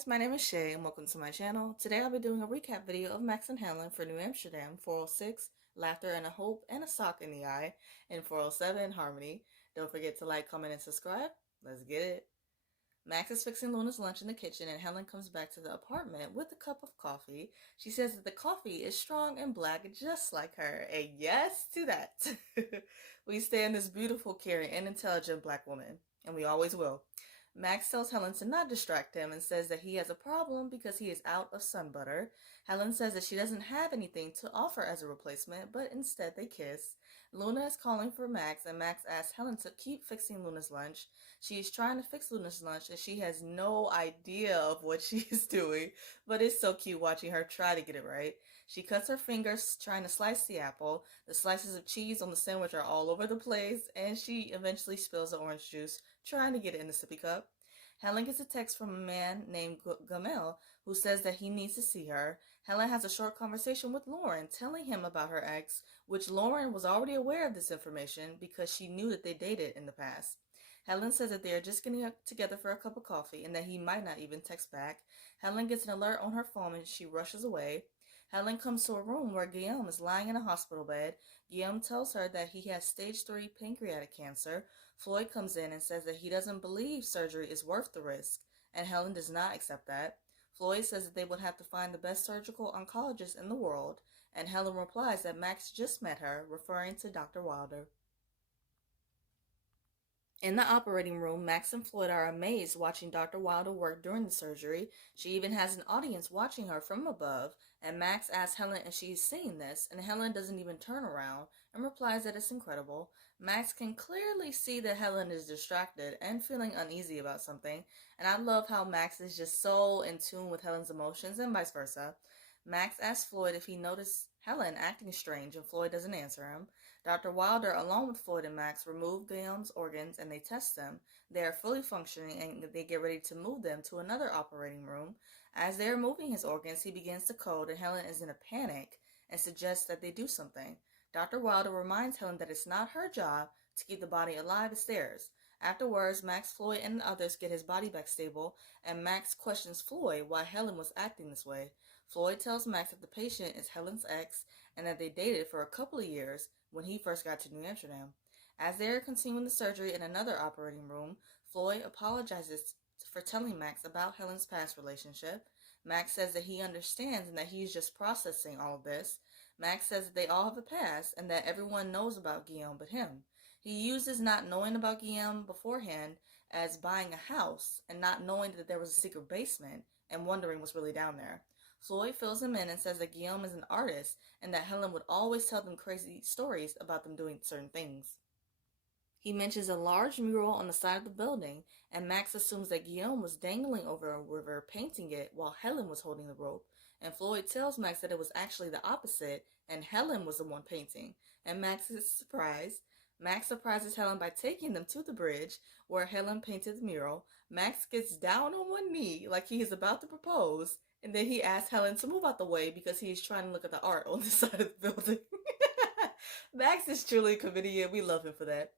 guys, my name is Shay and welcome to my channel. Today I'll be doing a recap video of Max and Helen for New Amsterdam, 406, Laughter and a Hope and a Sock in the Eye, and 407, Harmony. Don't forget to like, comment, and subscribe. Let's get it. Max is fixing Luna's lunch in the kitchen and Helen comes back to the apartment with a cup of coffee. She says that the coffee is strong and black just like her. A yes to that. We stand this beautiful, caring, and intelligent black woman, and we always will. Max tells Helen to not distract him and says that he has a problem because he is out of sun butter. Helen says that she doesn't have anything to offer as a replacement, but instead they kiss. Luna is calling for Max, and Max asks Helen to keep fixing Luna's lunch. She is trying to fix Luna's lunch, and she has no idea of what she is doing, but it's so cute watching her try to get it right. She cuts her fingers trying to slice the apple. The slices of cheese on the sandwich are all over the place, and she eventually spills the orange juice, trying to get it in the sippy cup. Helen gets a text from a man named Gamel who says that he needs to see her. Helen has a short conversation with Lauren, telling him about her ex, which Lauren was already aware of this information because she knew that they dated in the past. Helen says that they are just getting together for a cup of coffee and that he might not even text back. Helen gets an alert on her phone and she rushes away. Helen comes to a room where Guillaume is lying in a hospital bed. Guillaume tells her that he has stage 3 pancreatic cancer. Floyd comes in and says that he doesn't believe surgery is worth the risk, and Helen does not accept that. Floyd says that they would have to find the best surgical oncologist in the world, and Helen replies that Max just met her, referring to Dr. Wilder. In the operating room, Max and Floyd are amazed watching Dr. Wilder work during the surgery. She even has an audience watching her from above, and Max asks Helen if she's seeing this, and Helen doesn't even turn around and replies that it's incredible. Max can clearly see that Helen is distracted and feeling uneasy about something, and I love how Max is just so in tune with Helen's emotions and vice versa. Max asks Floyd if he noticed Helen acting strange, and Floyd doesn't answer him. Dr. Wilder, along with Floyd and Max, remove Guillaume's organs and they test them. They are fully functioning and they get ready to move them to another operating room. As they are moving his organs, he begins to code and Helen is in a panic and suggests that they do something. Dr. Wilder reminds Helen that it's not her job to keep the body alive as theirs. Afterwards, Max, Floyd, and the others get his body back stable, and Max questions Floyd why Helen was acting this way. Floyd tells Max that the patient is Helen's ex and that they dated for a couple of years when he first got to New Amsterdam. As they are continuing the surgery in another operating room, Floyd apologizes for telling Max about Helen's past relationship. Max says that he understands and that he's just processing all of this. Max says that they all have a past and that everyone knows about Guillaume but him. He uses not knowing about Guillaume beforehand as buying a house and not knowing that there was a secret basement and wondering what's really down there. Floyd fills him in and says that Guillaume is an artist and that Helen would always tell them crazy stories about them doing certain things. He mentions a large mural on the side of the building, and Max assumes that Guillaume was dangling over a river painting it while Helen was holding the rope, and Floyd tells Max that it was actually the opposite and Helen was the one painting, and Max is surprised. Max surprises Helen by taking them to the bridge where Helen painted the mural. Max gets down on one knee like he is about to propose, and then he asks Helen to move out the way because he is trying to look at the art on the side of the building. Max is truly a comedian. We love him for that.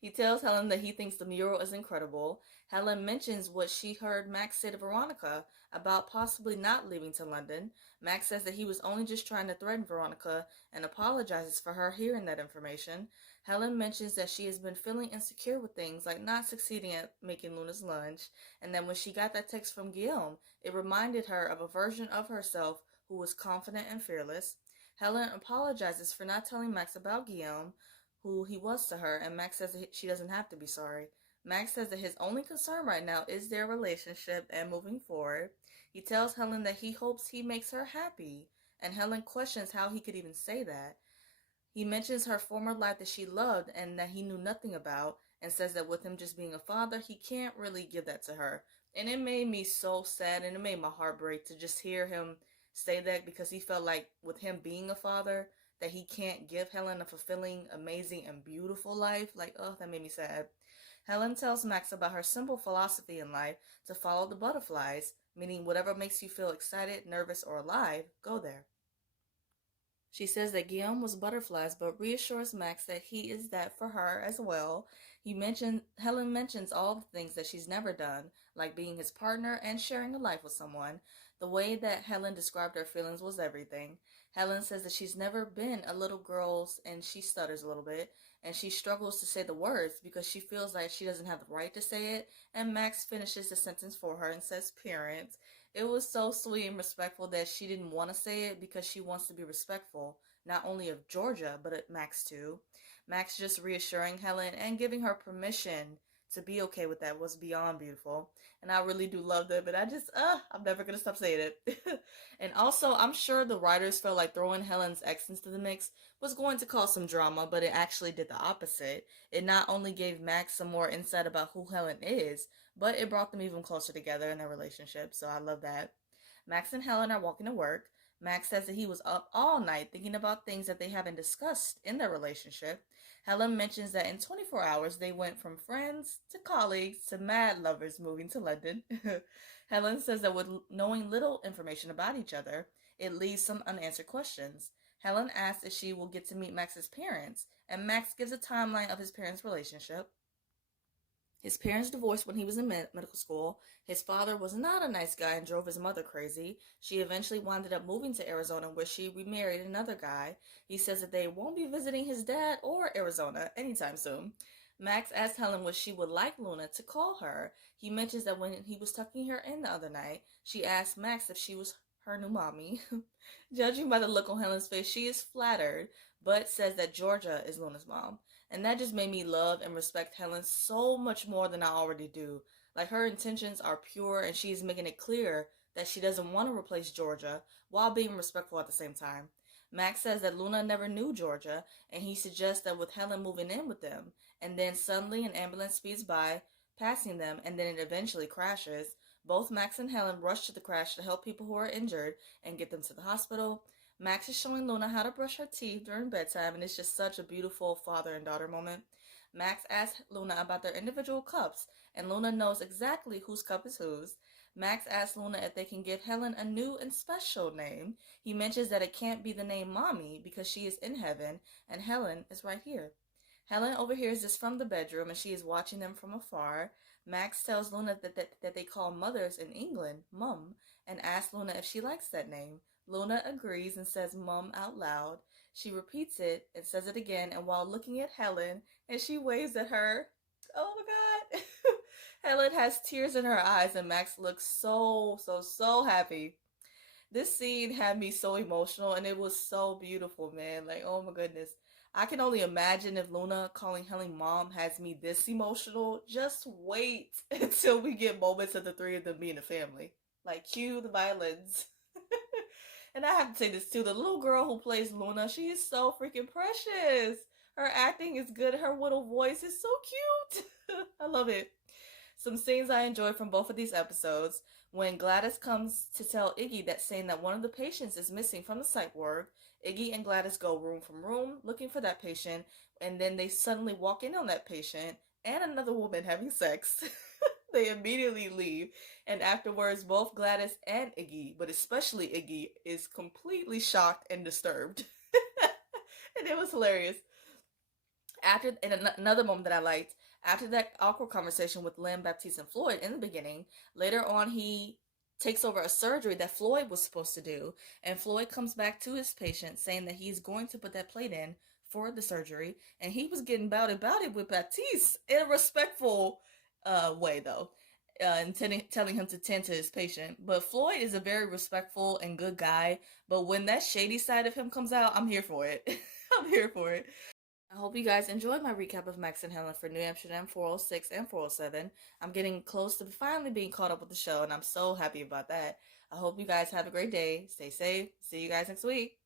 He tells Helen that he thinks the mural is incredible. Helen mentions what she heard Max say to Veronica about possibly not leaving to London. Max says that he was only just trying to threaten Veronica and apologizes for her hearing that information. Helen mentions that she has been feeling insecure with things like not succeeding at making Luna's lunch, and that when she got that text from Guillaume, it reminded her of a version of herself who was confident and fearless. Helen apologizes for not telling Max about Guillaume, who he was to her, and Max says that she doesn't have to be sorry. Max says that his only concern right now is their relationship and moving forward. He tells Helen that he hopes he makes her happy, and Helen questions how he could even say that. He mentions her former life that she loved and that he knew nothing about, and says that with him just being a father, he can't really give that to her. And it made me so sad, and it made my heart break to just hear him say that, because he felt like with him being a father, that he can't give Helen a fulfilling, amazing, and beautiful life. Like, oh, that made me sad. Helen tells Max about her simple philosophy in life to follow the butterflies, meaning whatever makes you feel excited, nervous, or alive, go there. She says that Guillaume was butterflies, but reassures Max that he is that for her as well. Helen mentions all the things that she's never done, like being his partner and sharing a life with someone. The way that Helen described her feelings was everything. Helen says that she's never been a little girl's, and she stutters a little bit, and she struggles to say the words because she feels like she doesn't have the right to say it, and Max finishes the sentence for her and says parents. It was so sweet and respectful that she didn't want to say it because she wants to be respectful, not only of Georgia, but of Max too. Max just reassuring Helen and giving her permission to be okay with that was beyond beautiful. And I really do love that, but I'm never going to stop saying it. And also, I'm sure the writers felt like throwing Helen's ex into the mix was going to cause some drama, but it actually did the opposite. It not only gave Max some more insight about who Helen is, but it brought them even closer together in their relationship, so I love that. Max and Helen are walking to work. Max says that he was up all night thinking about things that they haven't discussed in their relationship. Helen mentions that in 24 hours they went from friends to colleagues to mad lovers moving to London. Helen says that with knowing little information about each other, it leaves some unanswered questions. Helen asks if she will get to meet Max's parents, and Max gives a timeline of his parents' relationship. His parents divorced when he was in medical school. His father was not a nice guy and drove his mother crazy. She eventually wound up moving to Arizona where she remarried another guy. He says that they won't be visiting his dad or Arizona anytime soon. Max asks Helen what she would like Luna to call her. He mentions that when he was tucking her in the other night, she asked Max if she was her new mommy. Judging by the look on Helen's face, she is flattered, but says that Georgia is Luna's mom. And that just made me love and respect Helen so much more than I already do. Like, her intentions are pure, and she's making it clear that she doesn't want to replace Georgia while being respectful at the same time. Max says that Luna never knew Georgia, and he suggests that with Helen moving in with them, and then suddenly an ambulance speeds by, passing them, and then it eventually crashes. Both Max and Helen rush to the crash to help people who are injured and get them to the hospital. Max is showing Luna how to brush her teeth during bedtime, and it's just such a beautiful father and daughter moment. Max asks Luna about their individual cups, and Luna knows exactly whose cup is whose. Max asks Luna if they can give Helen a new and special name. He mentions that it can't be the name Mommy because she is in heaven, and Helen is right here. Helen overhears this from the bedroom, and she is watching them from afar. Max tells Luna that they call mothers in England Mum, and asks Luna if she likes that name. Luna agrees and says Mum out loud. She repeats it and says it again, and while looking at Helen, and she waves at her. Oh my god. Helen has tears in her eyes, and Max looks so happy. This scene had me so emotional, and it was so beautiful, man. Like, oh my goodness. I can only imagine if Luna calling Helen mom has me this emotional. Just wait until we get moments of the three of them being a family. Like, cue the violins. And I have to say this too. The little girl who plays Luna, she is so freaking precious. Her acting is good. Her little voice is so cute. I love it. Some scenes I enjoyed from both of these episodes. When Gladys comes to tell Iggy that saying that one of the patients is missing from the psych ward, Iggy and Gladys go room from room looking for that patient, and then they suddenly walk in on that patient and another woman having sex. They immediately leave, and afterwards, both Gladys and Iggy, but especially Iggy, is completely shocked and disturbed. And it was hilarious. Another moment that I liked, after that awkward conversation with Lynn, Baptiste, and Floyd in the beginning, later on he takes over a surgery that Floyd was supposed to do, and Floyd comes back to his patient saying that he's going to put that plate in for the surgery, and he was getting about it with Baptiste in a respectful way, though. Telling him to tend to his patient. But Floyd is a very respectful and good guy. But when that shady side of him comes out, I'm here for it. I'm here for it. I hope you guys enjoyed my recap of Max and Helen for New Amsterdam 406 and 407. I'm getting close to finally being caught up with the show, and I'm so happy about that. I hope you guys have a great day. Stay safe. See you guys next week.